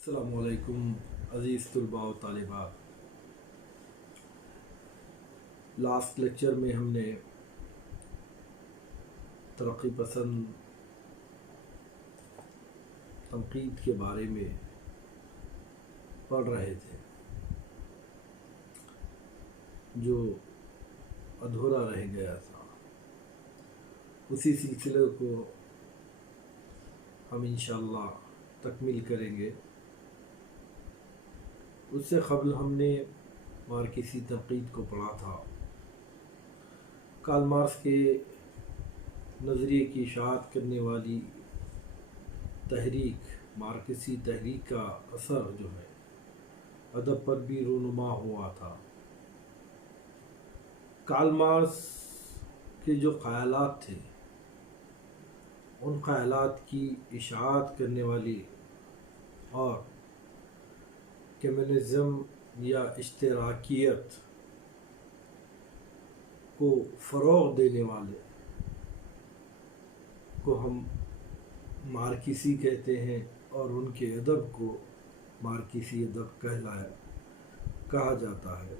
السلام علیکم عزیز طلباء و طالبات۔ لاسٹ لیکچر میں ہم نے ترقی پسند تنقید کے بارے میں پڑھ رہے تھے، جو ادھورا رہ گیا تھا۔ اسی سلسلے کو ہم انشاءاللہ تکمیل کریں گے۔ اس سے قبل ہم نے مارکسی تنقید کو پڑھا تھا۔ کارل مارکس کے نظریے کی اشاعت کرنے والی تحریک مارکسی تحریک کا اثر جو ہے ادب پر بھی رونما ہوا تھا۔ کارل مارکس کے جو خیالات تھے، ان خیالات کی اشاعت کرنے والی اور کمیونزم یا اشتراکیت کو فروغ دینے والے کو ہم مارکسی کہتے ہیں، اور ان کے ادب کو مارکسی ادب کہا جاتا ہے۔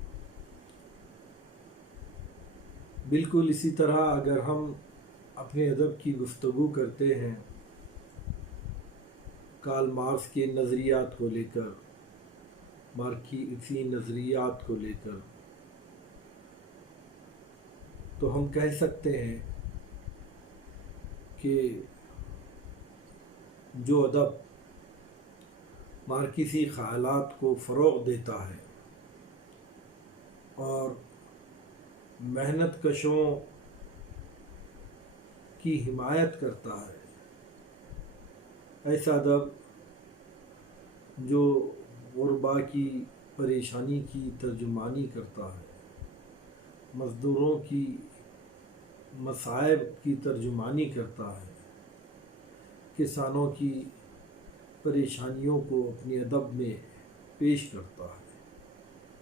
بالکل اسی طرح اگر ہم اپنے ادب کی گفتگو کرتے ہیں کارل مارکس کے نظریات کو لے کر، مارکسی نظریات کو لے کر، تو ہم کہہ سکتے ہیں کہ جو ادب مارکسی خیالات کو فروغ دیتا ہے اور محنت کشوں کی حمایت کرتا ہے، ایسا ادب جو غربا کی پریشانی کی ترجمانی کرتا ہے، مزدوروں کی مصائب کی ترجمانی کرتا ہے، کسانوں کی پریشانیوں کو اپنے ادب میں پیش کرتا ہے،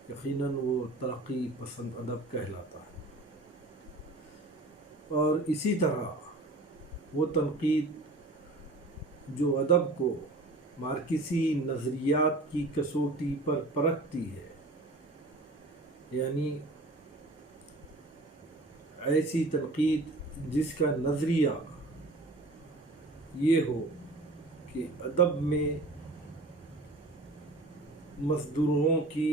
یقیناً وہ ترقی پسند ادب کہلاتا ہے۔ اور اسی طرح وہ تنقید جو ادب کو مارکسی نظریات کی کسوٹی پر پرکھتی ہے، یعنی ایسی تنقید جس کا نظریہ یہ ہو کہ ادب میں مزدوروں کی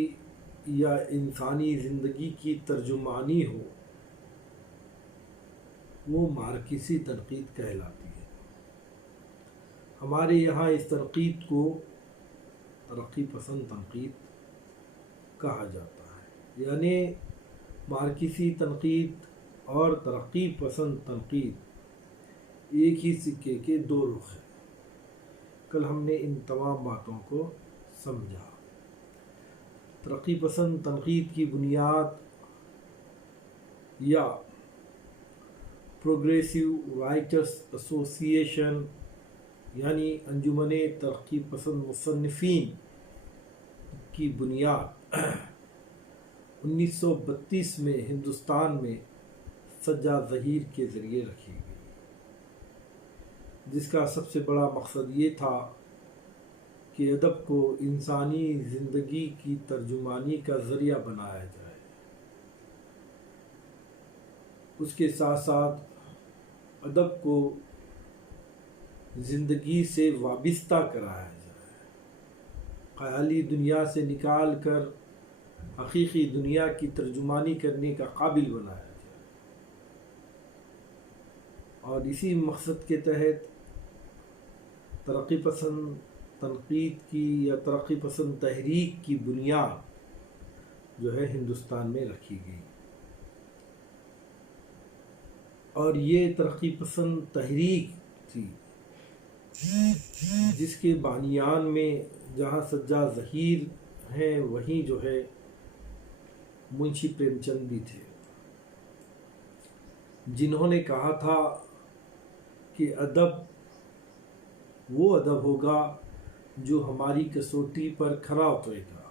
یا انسانی زندگی کی ترجمانی ہو، وہ مارکسی تنقید کہلاتی ہے۔ ہمارے یہاں اس تنقید کو ترقی پسند تنقید کہا جاتا ہے، یعنی مارکسی تنقید اور ترقی پسند تنقید ایک ہی سکے کے دو رخ ہیں۔ کل ہم نے ان تمام باتوں کو سمجھا۔ ترقی پسند تنقید کی بنیاد یا پروگریسو رائٹرز ایسوسی ایشن یعنی انجمن ترقی پسند مصنفین کی بنیاد 1932 میں ہندوستان میں سجاد ظہیر کے ذریعے رکھی گئی، جس کا سب سے بڑا مقصد یہ تھا کہ ادب کو انسانی زندگی کی ترجمانی کا ذریعہ بنایا جائے، اس کے ساتھ ساتھ ادب کو زندگی سے وابستہ کرایا جائے، خیالی دنیا سے نکال کر حقیقی دنیا کی ترجمانی کرنے کا قابل بنایا جائے۔ اور اسی مقصد کے تحت ترقی پسند تنقید کی یا ترقی پسند تحریک کی بنیاد جو ہے ہندوستان میں رکھی گئی، اور یہ ترقی پسند تحریک تھی جس کے بانیان میں جہاں سجاد ظہیر ہیں، وہیں جو ہے منشی پریم چند بھی تھے، جنہوں نے کہا تھا کہ ادب وہ ادب ہوگا جو ہماری کسوٹی پر کھرا اترے گا،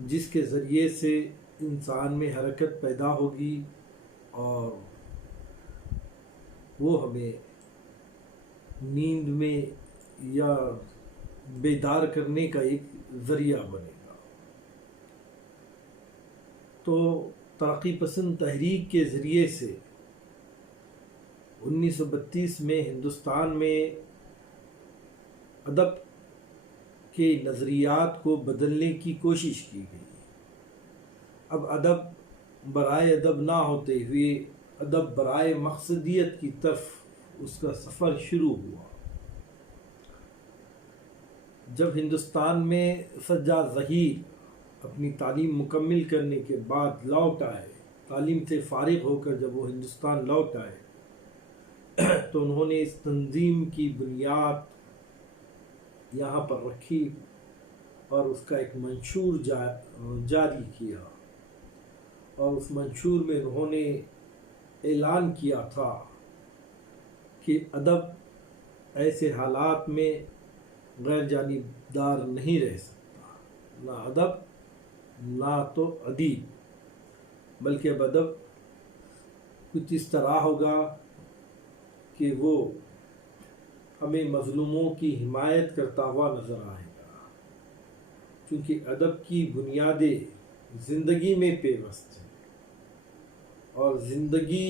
جس کے ذریعے سے انسان میں حرکت پیدا ہوگی اور وہ ہمیں نیند میں یا بیدار کرنے کا ایک ذریعہ بنے گا۔ تو ترقی پسند تحریک کے ذریعے سے 1932 میں ہندوستان میں ادب کے نظریات کو بدلنے کی کوشش کی گئی۔ اب ادب برائے ادب نہ ہوتے ہوئے ادب برائے مقصدیت کی طرف اس کا سفر شروع ہوا۔ جب ہندوستان میں سجاد ظہیر اپنی تعلیم مکمل کرنے کے بعد لوٹ آئے، تعلیم سے فارغ ہو کر جب وہ ہندوستان لوٹ آئے تو انہوں نے اس تنظیم کی بنیاد یہاں پر رکھی اور اس کا ایک منشور جاری کیا، اور اس منشور میں انہوں نے اعلان کیا تھا کہ ادب ایسے حالات میں غیر جانبدار نہیں رہ سکتا، نہ ادب نہ تو ادیب، بلکہ اب ادب کچھ اس طرح ہوگا کہ وہ ہمیں مظلوموں کی حمایت کرتا ہوا نظر آئے گا، کیونکہ ادب کی بنیادیں زندگی میں پیوست ہیں، اور زندگی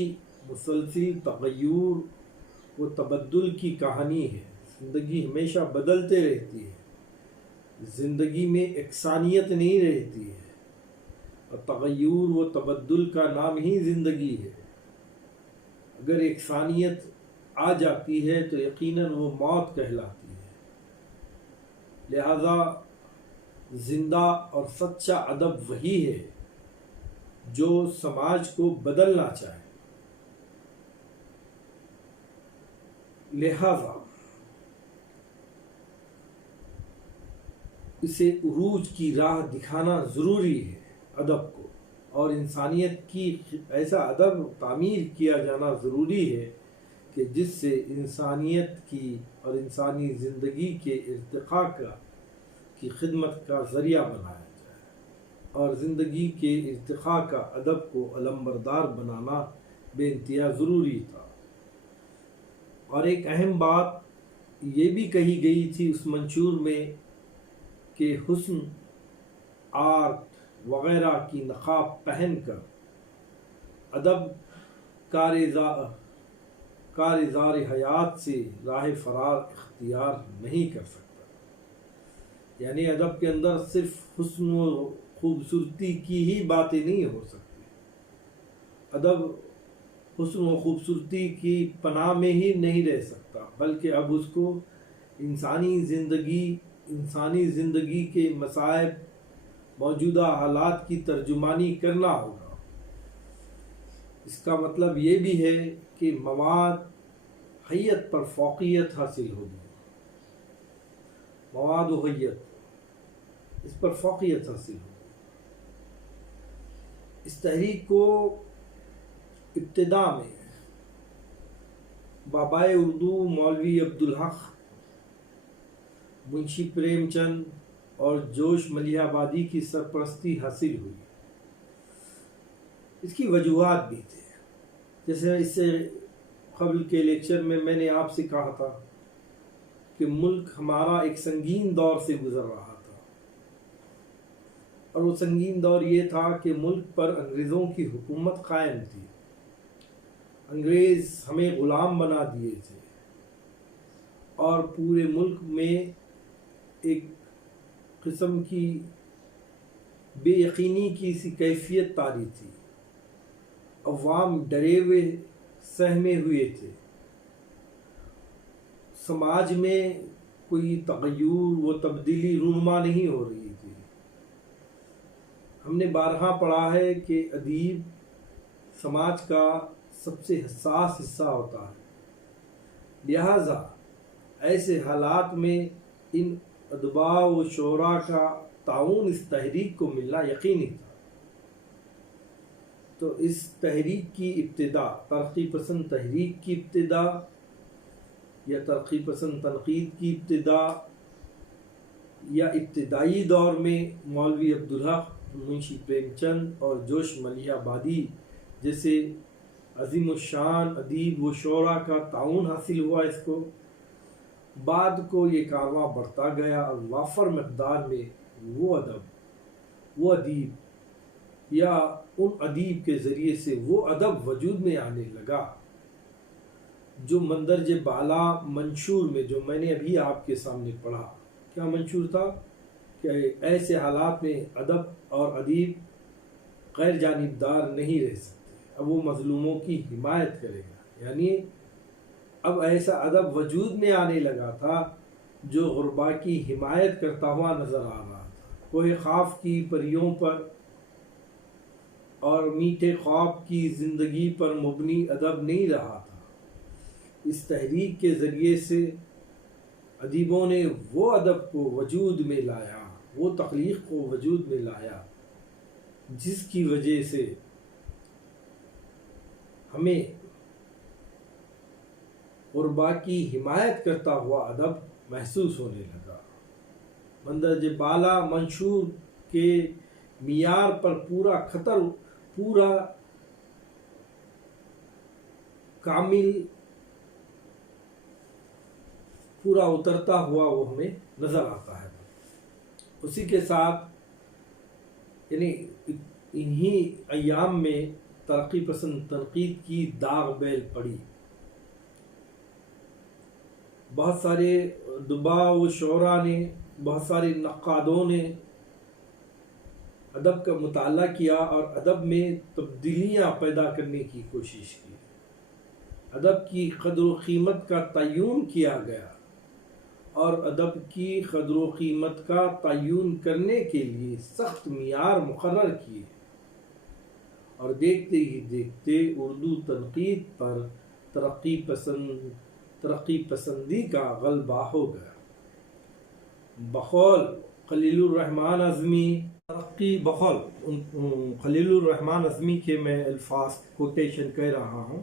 مسلسل تغیر و تبدل کی کہانی ہے۔ زندگی ہمیشہ بدلتے رہتی ہے، زندگی میں یکسانیت نہیں رہتی ہے، اور تغیر و تبدل کا نام ہی زندگی ہے۔ اگر یکسانیت آ جاتی ہے تو یقیناً وہ موت کہلاتی ہے۔ لہذا زندہ اور سچا ادب وہی ہے جو سماج کو بدلنا چاہے۔ لہذا اسے عروج کی راہ دکھانا ضروری ہے ادب کو، اور انسانیت کی ایسا ادب تعمیر کیا جانا ضروری ہے کہ جس سے انسانیت کی اور انسانی زندگی کے ارتقاء کی خدمت کا ذریعہ بنایا جائے، اور زندگی کے ارتقاء کا ادب کو علمبردار بنانا بے انتہا ضروری تھا۔ اور ایک اہم بات یہ بھی کہی گئی تھی اس منشور میں کہ حسن، آرٹ وغیرہ کی نقاب پہن کر ادب کارزار حیات سے راہ فرار اختیار نہیں کر سکتا۔ یعنی ادب کے اندر صرف حسن و خوبصورتی کی ہی باتیں نہیں ہو سکتی، ادب حسن و خوبصورتی کی پناہ میں ہی نہیں رہ سکتا، بلکہ اب اس کو انسانی زندگی کے مصائب، موجودہ حالات کی ترجمانی کرنا ہوگا۔ اس کا مطلب یہ بھی ہے کہ مواد حیت پر فوقیت حاصل ہوگی، مواد و حیت اس پر فوقیت حاصل ہوگی۔ اس تحریک کو ابتدا میں بابائے اردو مولوی عبدالحق، منشی پریم چند اور جوش ملیح آبادی کی سرپرستی حاصل ہوئی۔ اس کی وجوہات بھی تھے، جیسے اس سے قبل کے لیکچر میں میں نے آپ سے کہا تھا کہ ملک ہمارا ایک سنگین دور سے گزر رہا تھا، اور وہ سنگین دور یہ تھا کہ ملک پر انگریزوں کی حکومت قائم تھی، انگریز ہمیں غلام بنا دیے تھے، اور پورے ملک میں ایک قسم کی بے یقینی کی سی کیفیت طاری تھی، عوام ڈرے ہوئے سہمے ہوئے تھے، سماج میں کوئی تغیر و تبدیلی رونما نہیں ہو رہی تھی۔ ہم نے بارہا پڑھا ہے کہ ادیب سماج کا سب سے حساس حصہ ہوتا ہے، لہذا ایسے حالات میں ان ادباء و شعراء کا تعاون اس تحریک کو ملنا یقینی تھا۔ تو اس تحریک کی ابتدا، ترقی پسند تحریک کی ابتدا یا ترقی پسند تنقید کی ابتدا، یا ابتدائی دور میں مولوی عبدالحق، منشی پریم چند اور جوش ملیح آبادی جیسے عظیم الشان ادیب و شعراء کا تعاون حاصل ہوا اس کو، بعد کو یہ کارواں بڑھتا گیا اور وافر مقدار میں وہ ادیب یا ان ادیب کے ذریعے سے وہ ادب وجود میں آنے لگا جو مندرجہ بالا منشور میں، جو میں نے ابھی آپ کے سامنے پڑھا، کیا منشور تھا کہ ایسے حالات میں ادب اور ادیب غیر جانبدار نہیں رہ سکتے، اب وہ مظلوموں کی حمایت کرے گا. یعنی اب ایسا ادب وجود میں آنے لگا تھا جو غربا کی حمایت کرتا ہوا نظر آ رہا تھا. کوئی خواب کی پریوں پر اور میٹھے خواب کی زندگی پر مبنی ادب نہیں رہا تھا. اس تحریک کے ذریعے سے ادیبوں نے وہ ادب کو وجود میں لایا، وہ تخلیق کو وجود میں لایا جس کی وجہ سے ہمیں غربا کی حمایت کرتا ہوا ادب محسوس ہونے لگا. مندرجہ بالا منشور کے معیار پر پورا کامل پورا اترتا ہوا وہ ہمیں نظر آتا ہے. اسی کے ساتھ یعنی انہی ایام میں ترقی پسند تنقید کی داغ بیل پڑی. بہت سارے دبا و شعراء نے، بہت سارے نقادوں نے ادب کا مطالعہ کیا اور ادب میں تبدیلیاں پیدا کرنے کی کوشش کی. ادب کی قدر و قیمت کا تعین کیا گیا اور ادب کی قدر و قیمت کا تعین کرنے کے لیے سخت معیار مقرر کیے اور دیکھتے ہی دیکھتے اردو تنقید پر ترقی پسندی کا غلبہ ہو گیا. بقول خلیل الرحمن اعظمی کے میں الفاظ کوٹیشن کہہ رہا ہوں،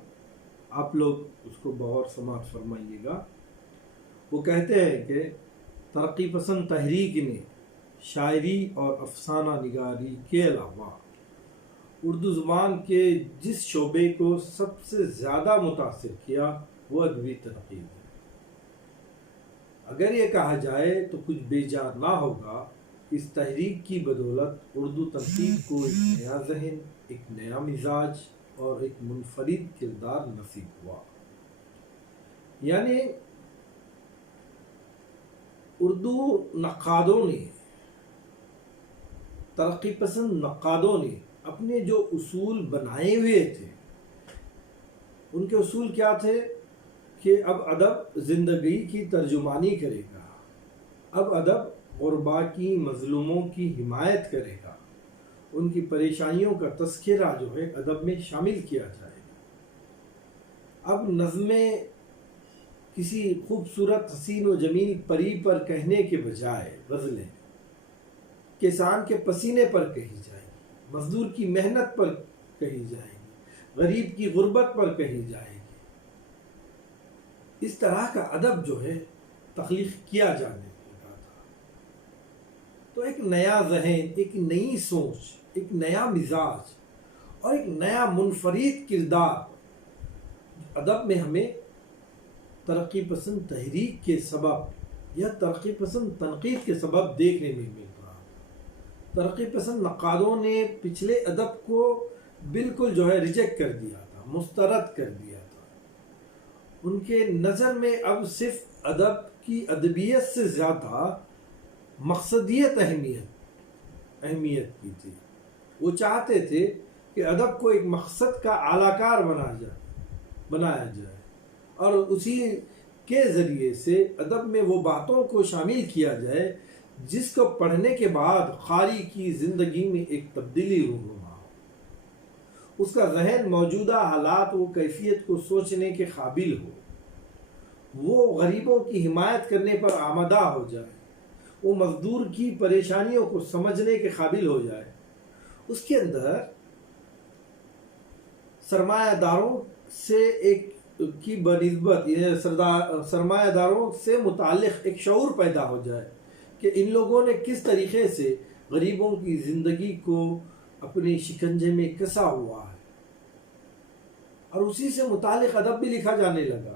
آپ لوگ اس کو بغور سماعت فرمائیے گا. وہ کہتے ہیں کہ ترقی پسند تحریک نے شاعری اور افسانہ نگاری کے علاوہ اردو زبان کے جس شعبے کو سب سے زیادہ متاثر کیا وہ ادبی تنقید ہے. اگر یہ کہا جائے تو کچھ بے جا نہ ہوگا کہ اس تحریک کی بدولت اردو تنقید کو ایک نیا ذہن، ایک نیا مزاج اور ایک منفرد کردار نصیب ہوا. یعنی اردو نقادوں نے، ترقی پسند نقادوں نے اپنے جو اصول بنائے ہوئے تھے، ان کے اصول کیا تھے کہ اب ادب زندگی کی ترجمانی کرے گا، اب ادب غربا کی، مظلوموں کی حمایت کرے گا، ان کی پریشانیوں کا تذکرہ جو ہے ادب میں شامل کیا جائے گا. اب نظمیں کسی خوبصورت حسین و جمیل پری پر کہنے کے بجائے غزلیں کسان کے پسینے پر کہی جائیں گی، مزدور کی محنت پر کہی جائیں گی، غریب کی غربت پر کہی جائے گی. اس طرح کا ادب جو ہے تخلیق کیا جانے لگا تھا. تو ایک نیا ذہن، ایک نئی سوچ، ایک نیا مزاج اور ایک نیا منفرد کردار ادب میں ہمیں ترقی پسند تحریک کے سبب یا ترقی پسند تنقید کے سبب دیکھنے میں مل رہا. ترقی پسند نقادوں نے پچھلے ادب کو بالکل جو ہے ریجیکٹ کر دیا تھا، مسترد کر دیا تھا. ان کے نظر میں اب صرف ادب کی ادبیت سے زیادہ مقصدیت اہمیت کی تھی. وہ چاہتے تھے کہ ادب کو ایک مقصد کا اعلی کار بنایا جائے اور اسی کے ذریعے سے ادب میں وہ باتوں کو شامل کیا جائے جس کو پڑھنے کے بعد قاری کی زندگی میں ایک تبدیلی رونما ہو. اس کا ذہن موجودہ حالات و کیفیت کو سوچنے کے قابل ہو، وہ غریبوں کی حمایت کرنے پر آمادہ ہو جائے، وہ مزدور کی پریشانیوں کو سمجھنے کے قابل ہو جائے. اس کے اندر سرمایہ داروں سے کی بنسبت سرمایہ داروں سے متعلق ایک شعور پیدا ہو جائے کہ ان لوگوں نے کس طریقے سے غریبوں کی زندگی کو اپنے شکنجے میں کسا ہوا ہے، اور اسی سے متعلق ادب بھی لکھا جانے لگا.